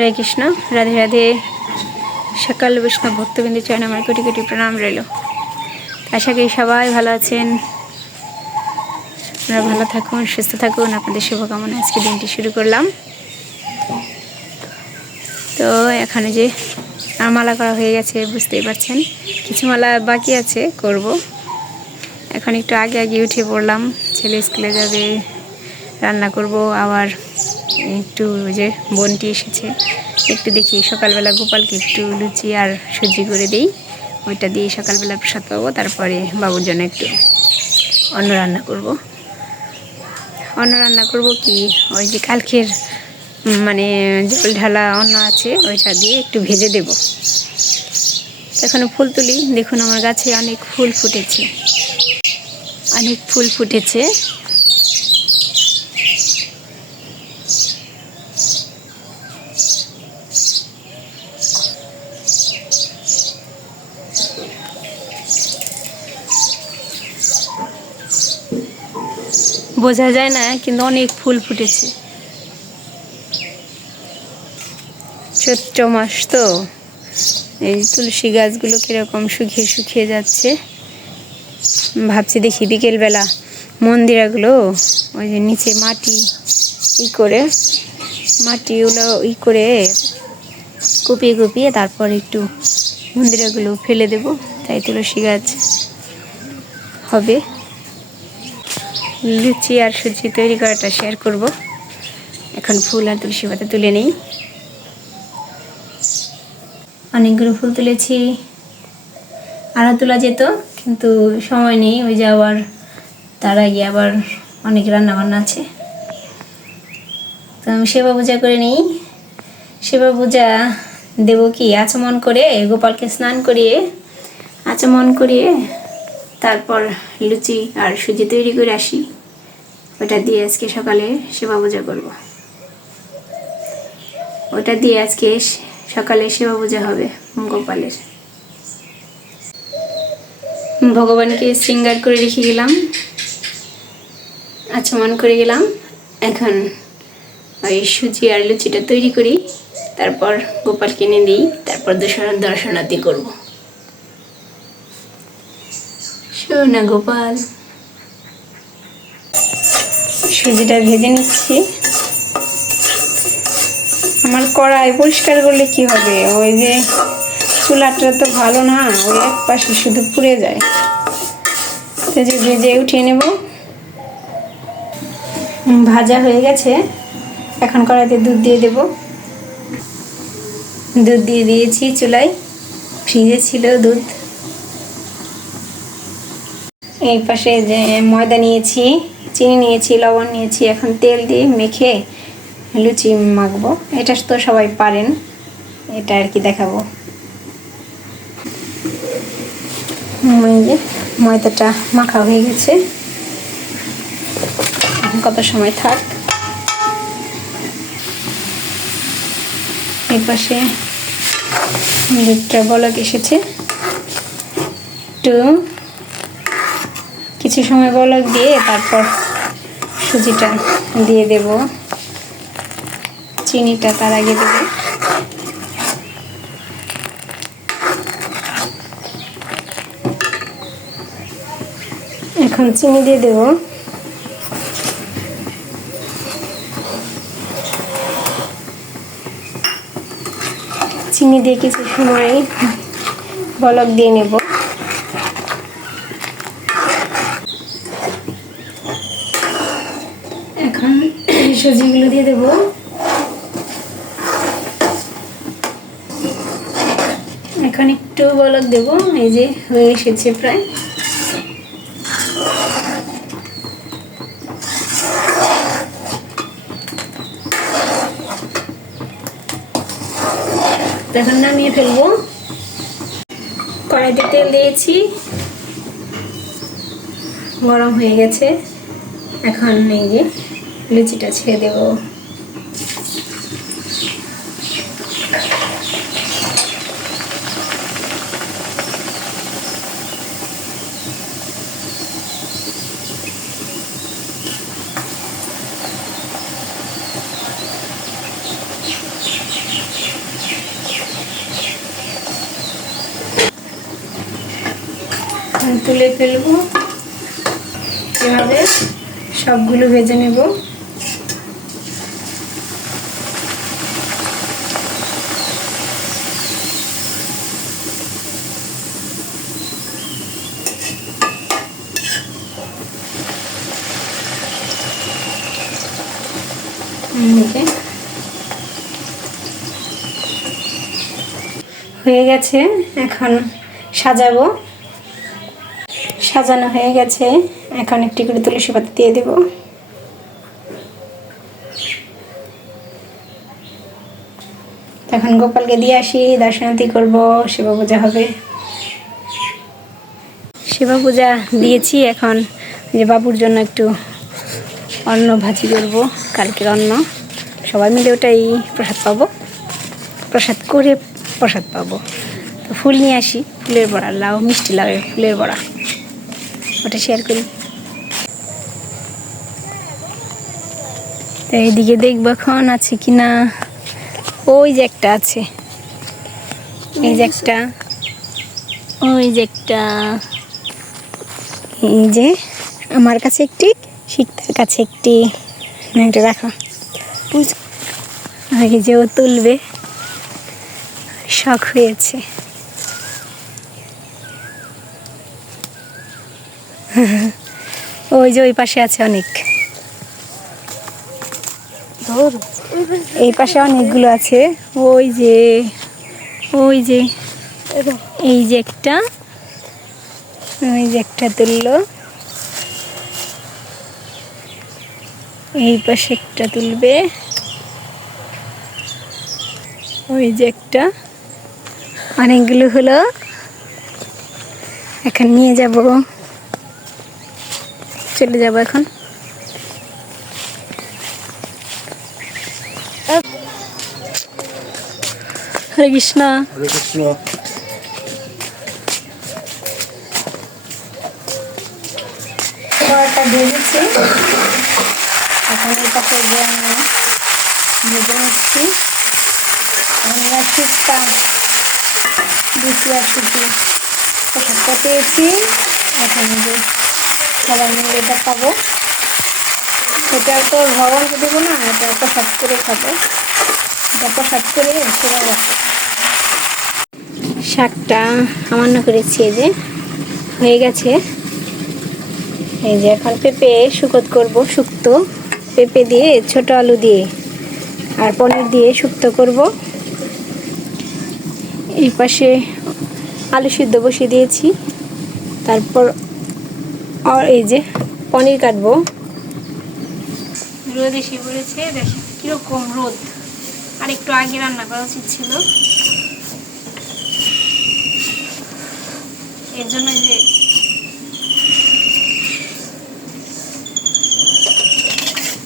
হরে কৃষ্ণ, রাধে রাধে। সকাল বৈষ্ণব ভক্তবিন্দু চরণে আমার কোটি কোটি প্রণাম রইল। আশা করি সবাই ভালো আছেন। আপনারা ভালো থাকুন, সুস্থ থাকুন, আপনাদের শুভকামনা আজকে দিনটি শুরু করলাম। তো এখানে যে মালা করা হয়ে গেছে বুঝতেই পারছেন, কিছু মালা বাকি আছে করব। এখন একটু আগে আগে উঠে পড়লাম, ছেলে স্কুলে যাবে, রান্না করব। আবার একটু যে বোনটি এসেছে, একটু দেখি সকালবেলা গোপালকে একটু লুচি আর সুজি করে দিই, ওইটা দিয়ে সকালবেলা প্রসাদ পাবো। তারপরে বাবুর জন্য একটু অন্ন রান্না করব। কি ওই যে কালকের মানে জল ঢালা অন্ন আছে, ওইটা দিয়ে একটু ভেজে দেব। এখনো ফুল তুলি, দেখুন আমার গাছে অনেক ফুল ফুটেছে, বোঝা যায় না কিন্তু অনেক ফুল ফুটেছে। চৈত্র মাস তো, এই তুলসী গাছগুলো কিরকম শুকিয়ে শুকিয়ে যাচ্ছে। ভাবছি দেখি বিকেলবেলা মন্দিরাগুলো ওই যে নিচে মাটিগুলো কুপিয়ে কুপিয়ে তারপর একটু মন্দিরাগুলো ফেলে দেব, তাই তুলসী গাছ হবে। লুচি আর সুজি তৈরি করাটা শেয়ার করব। এখন ফুল আর তুলসী পাতা তুলে নেই। অনেকগুলো ফুল তুলেছি, আরও তোলা যেত কিন্তু সময় নেই। ওই যে আবার তার আগে আবার অনেক রান্নাবান্না আছে, তো আমি সেবা পূজা করে নিই। সেবা পূজা দেব কি আচমন করে, গোপালকে স্নান করিয়ে আচমন করিয়ে তারপর লুচি আর সুজি তৈরি করে আসি, ওটা দিয়ে আজকে সকালে সেবা পূজা করব। ওটা দিয়ে আজকে সকালে সেবা পূজা হবে গোপালের। ভগবানকে শৃঙ্গার করে রেখে গেলাম, আচমন করে গেলাম। এখন ওই সুজি আর লুচিটা তৈরি করি, তারপর গোপাল কিনে দিই, তারপর দর্শনার্থী করব। শোনা গোপাল, সুজিটা ভেজে নিচ্ছি। আমার কড়াই পরিষ্কার করলে কি হবে, ওই যে চুলাটা তো ভালো না, ওই এক পাশে শুধু পুড়ে যায়। তো যে ভেজে উঠিয়ে নেব। ভাজা হয়ে গেছে, এখন কড়াইতে দুধ দিয়ে দেব। দুধ দিয়ে দিয়েছি চুলায়, ফ্রিজে ছিল দুধ। এই পাশে যে ময়দা নিয়েছি, চিনি নিয়েছি, লবণ নিয়েছি। এখন তেল দিয়ে মেখে লুচি মাখবো। এটা তো সবাই পারেন, এটা আর কি দেখাবো। ময়দাটা মাখা হয়ে গেছে, কত সময় থাক। এই পাশে দুধটা বলক এসেছে, একটু কিছু সময় বলক দিয়ে তারপর সুজিটা দিয়ে দেব, চিনিটা তার আগে দেব। এখন চিনি দিয়ে দেব। চিনি দিয়ে কিছু সময় বলক দিয়ে নেব। এখন সুজিগুলো দিয়ে দেব। এখন একটু বলক দেব, এই যে হয়ে এসেছে প্রায়। এখন নামিয়ে ফেলবো। কড়াইতে তেল দিয়েছি, গরম হয়ে গেছে। এখন এই যে লুচিটা ছেড়ে দেব। এখন তুলে ফেলবো, এভাবে সবগুলো ভেজে নেব। হয়ে গেছে, এখন সাজাবো। সাজানো হয়ে গেছে, এখন একটি করে তুলসী পাতা দিয়ে দেব। এখন গোপালকে দিয়ে আসি, দর্শনার্থী করব, সেবা পূজা হবে। সেবা পূজা দিয়েছি, এখন যে বাবুর জন্য একটু অন্ন ভাজি করবো, কালকের অন্ন। সবাই মিলে ওটাই প্রসাদ পাবো, প্রসাদ করে প্রসাদ পাবো। তো ফুল নিয়ে আসি, ফুলের বড়া, লাউ, মিষ্টি লাউ ফুলের বড়া, ওটা শেয়ার করি। তো এইদিকে দেখবো এখন আছে কি না। ওই যে একটা আছে, এই যে একটা, ওই যে একটা, এই যে আমার কাছে একটি, শিকতার কাছে একটি, একটা রাখা। আগে যে ও তুলবে, শখ হয়েছে। ওই যে ওই পাশে আছে অনেক, এই পাশে অনেকগুলো আছে। ওই যে, ওই যে, এই যে একটা, ওই যে একটা তুললো, এই পাশে একটা তুলবে, ওই যে একটা, অনেকগুলো হলো। এখন নিয়ে যাব, চলে যাব এখন। হরে কৃষ্ণ। হরে কৃষ্ণ। বড়াটা ভেজেছি, এখন এই পাশে যে আমি ভেজে নিচ্ছি। আমরা শিকটা দিচ্ছি, আর কিছু প্রসাদটা পেয়েছি, এখন যে সবাই মিলে এটা খাবো। এটা তো ভগবানকে দেবো না, এটা প্রসাদ করে খাবো, এটা প্রসাদ করে সেবা রাখবো। শাকটা সামান্য করেছি, এই যে হয়ে গেছে। এই যে এখন পেঁপে শুকত করব, শুক্তো পেঁপে দিয়ে, ছোট আলু দিয়ে আর পনির দিয়ে শুক্তো করব। এই পাশে আলু সিদ্ধ বসিয়ে দিয়েছি, তারপর আর এই যে পনির কাটবো। রোদ এসে পড়েছে, দেখেন কিরকম রোদ, আর একটু আগে রান্না করা উচিত ছিল। এর জন্য যে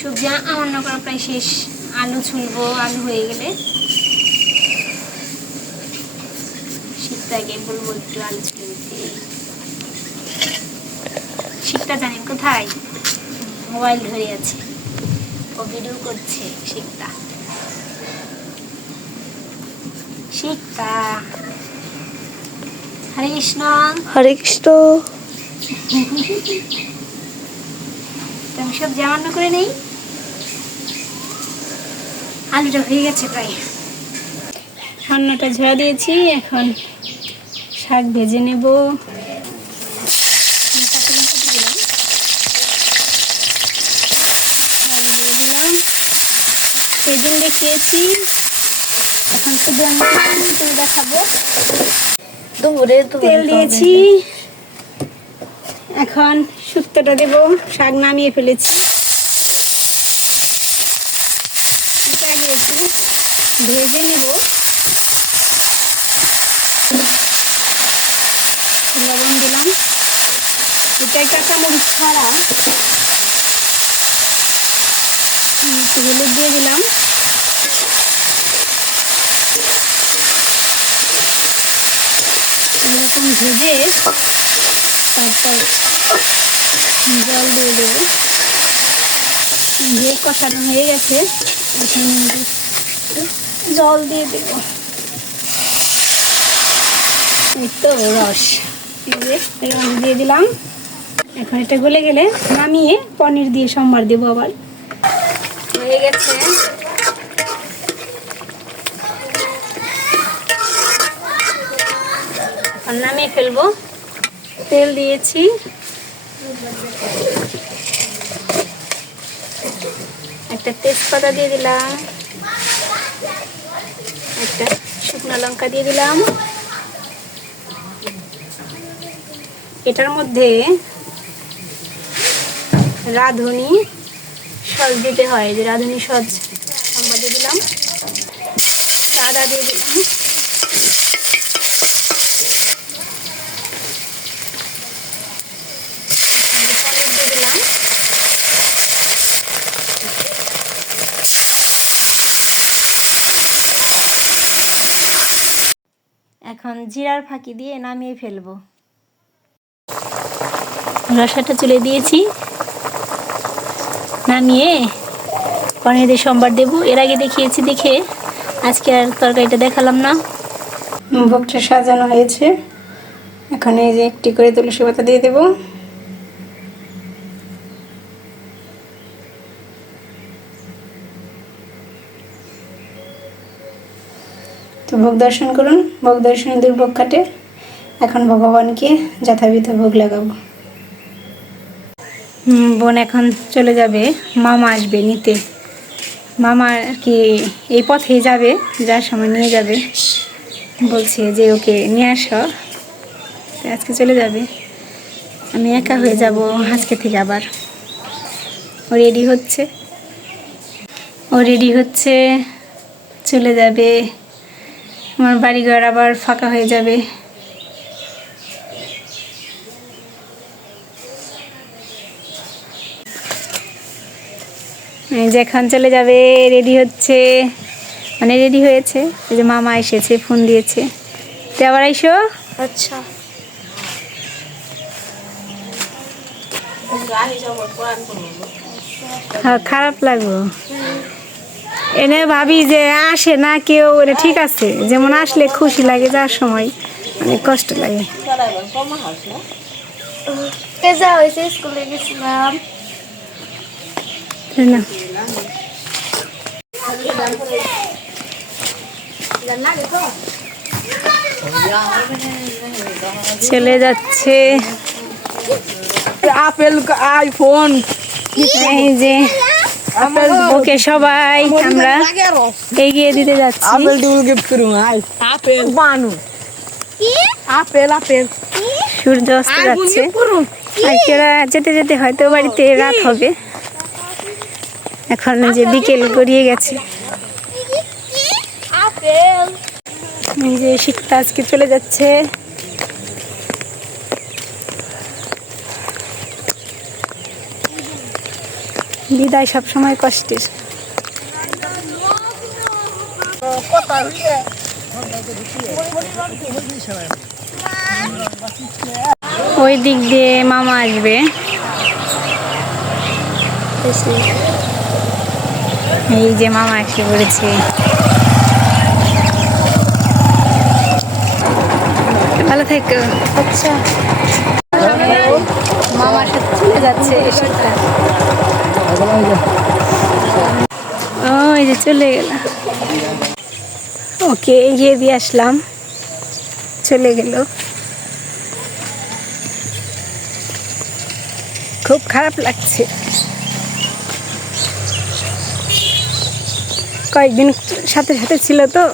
সবজি আমার না করা প্রায় শেষ, আলু ছুলবো, আলু হয়ে গেলে শীতটাকে বলবো একটু আলু ছুলে দিতে। শীতটা জানেন কোথায়, মোবাইল ধরে আছে, ও ভিডিও করছে। শীতটা, শীতটা। হরে কৃষ্ণ। হরে কৃষ্ণ। আমি সব জামান্ন করে নেই। আলুটা হয়ে গেছে প্রায়, রান্নাটা ঝরা দিয়েছি, এখন শাক ভেজে নেব। সেদিন দেখিয়েছি, এখন শুধু আমি করে দেখাবো। তেল দিয়েছি, এখন শুক্তোটা দেব। শাক নামিয়ে ফেলেছি, এটা আগে একটু ভেজে নেব। লবণ দিলাম, এটা কাঁচামরিচ ছাড়া, একটু হলুদ দিয়ে দিলাম। এরকম ভেজে তারপর জল দিয়ে দেবো। ভেজে কষানো হয়ে গেছে, এখন জল দিয়ে দেবো। এই তো রস, দিয়ে দিলাম। এখন এটা গলে গেলে নামিয়ে পনির দিয়ে সম্বার দেবো। আবার হয়ে গেছে। আর নামিয়ে ফেলবো। তেল দিয়েছি, একটা তেজপাতা দিয়ে দিলাম, একটা শুকনো লঙ্কা দিয়ে দিলাম। এটার মধ্যে রাঁধুনি সস দিতে হয়, যে রাঁধুনি সস সম্বার দিয়ে দিলাম। আদা দিয়ে দিলাম। পনির দিয়ে দিলাম। এখন জিরার ফাঁকি দিয়ে নামিয়ে ফেলবো। রসাটা চলে দিয়েছি, নামিয়ে পনির দিয়ে সম্বার দেবো। এর আগে দেখিয়েছি দেখে আজকে আর তরকারিটা দেখালাম না। ভোগটা সাজানো হয়েছে। এখন এই যে একটি করে তুলসী পাতা দিয়ে দেবো। তো ভোগ দর্শন করুন, ভোগ দর্শনে দুর্ভোগ কাটে। এখন ভগবানকে যথাবিধ ভোগ লাগাবো। বোন এখন চলে যাবে, মামা আসবে নিতে। মামা আর কি এই পথেই যাবে, যার সময় নিয়ে যাবে বলছে যে ওকে নিয়ে আসো। আজকে চলে যাবে, আমি একা হয়ে যাব আজকে থেকে। আবার ও রেডি হচ্ছে, চলে যাবে। আমার বাড়িঘর আবার ফাঁকা হয়ে যাবে। যেখান চলে যাবে, রেডি হচ্ছে, মানে রেডি হয়েছে। এই যে মামা এসেছে, ফোন দিয়েছে, তুই আবার আইসো। আচ্ছা, হ্যাঁ, খারাপ লাগবো। এনে ভাবি যে আসে না কেউ, এটা ঠিক আছে। যেমন আসলে খুশি লাগে, যার সময় অনেক কষ্ট লাগে। স্কুলে গেছিলাম। না, চলে যাচ্ছে। আপেল, আইফোন, এই যে ওকে সবাই আমরা এগিয়ে দিতে যাচ্ছি। আপেল টুল গিফট করুম। আপেল বানু, আপেল আপেল। সূর্য অস্ত যাচ্ছে, আর কেরা যেতে যেতে হয়তো বাড়িতে রাত হবে। এখন যে বিকেল গড়িয়ে গেছে। এই যে শীতটা আজকে চলে যাচ্ছে। বিদায় সবসময় কষ্টের। ওই দিক দিয়ে মামা আসবে। এই যে মামা এসে পড়েছে। ভালো থেকো। আচ্ছা, মামার সাথে চলে যাচ্ছে শীতটা। ওই যে চলে গেল, ওকে এগিয়ে দিয়ে আসলাম, চলে গেল। খুব খারাপ লাগছে। কয়েকদিন সাথে সাথে ছিল তো।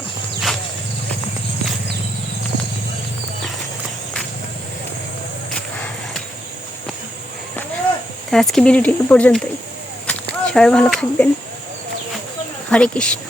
আজকে ভিডিওটি এ পর্যন্তই। সবাই ভালো থাকবেন। হরে কৃষ্ণ।